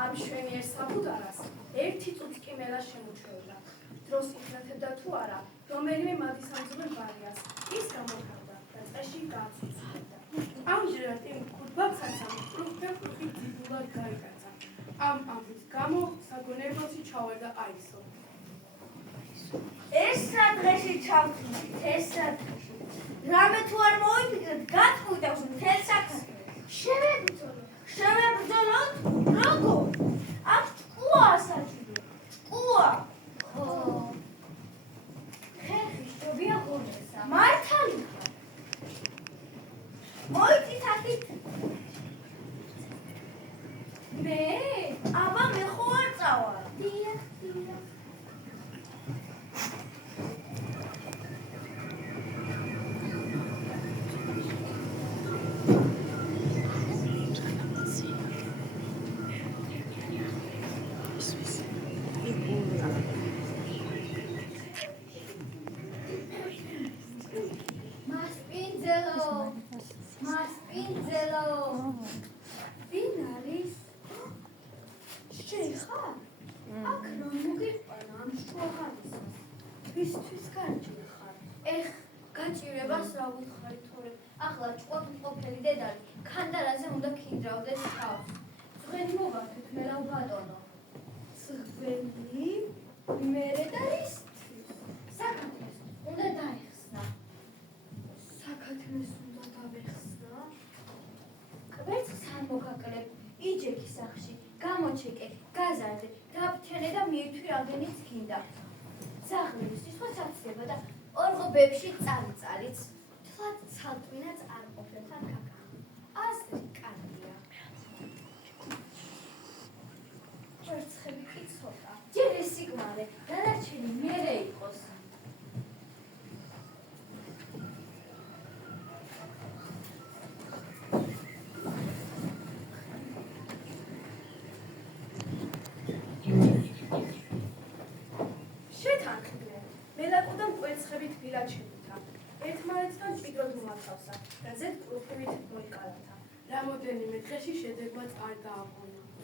ამ შვენიერ საბუდარას ერთი წუთი კი მელა შემოჩვეულა. დროს იქნათებდა თუ არა, რომელიმე მადისამძიმე ბარიას ის გამოგავდა და წეში გააცუცულებდა. ამჯერად იმ ქურბაცაცამ პრუფი დიდულად გაიკაცა. ამ ამბის გამო საგონებელში ჩავარდა აისო. ეს რა დღეში ჩავთვლით, ეს რა დღეში. რამე თუ არ მოიფიქრეთ, გაწყვიტავს მთელ საქართველოს. შევებრძოლოთ? როგორ? აქ ჭკუაა საჭირო. ჭკუა. ხო. ხერხი შობია ღონესა. მართალი ხარ. მოიცით აქეთ. მე? აბა მე ხო არ წავალ. დიახ. ახლა ჭკუა მყოფელი დედალი ქანდარაზე უნდა ქინძრავდეს თავს. ძღვენი მოვართეთ მელავ ბატონო. ძღვენი? მერე და ისთვის? საქართველოს უნდა დაეხსნა. საქართველოს უნდა დავეხსნა? კვერცხს არ მოგაკლებ, იჯექი სახში, გამოჩეკე, გაზარდე, დაფრთხილე და მიირთვი რამდენიც გინდა. ძაღლების სხვა საცდება და ორღობებში წალიწალიც. ცალტვინაც არ ყოფილთა კაკა. ასე კარგია. კვერცხები კი ცოტა. ჯერ ეს სიგმარე, დანარჩენი მერე იყოს. შეთანხმდნენ. მელაკუდამ კვერცხებით გილაჩებუთა. ერთმანეთთან მჭიდროდ მომათავსა და ზედ პროფებით მოიკალათა. რამოდენიმე დღეში შედეგმაც არ დააბრუნა.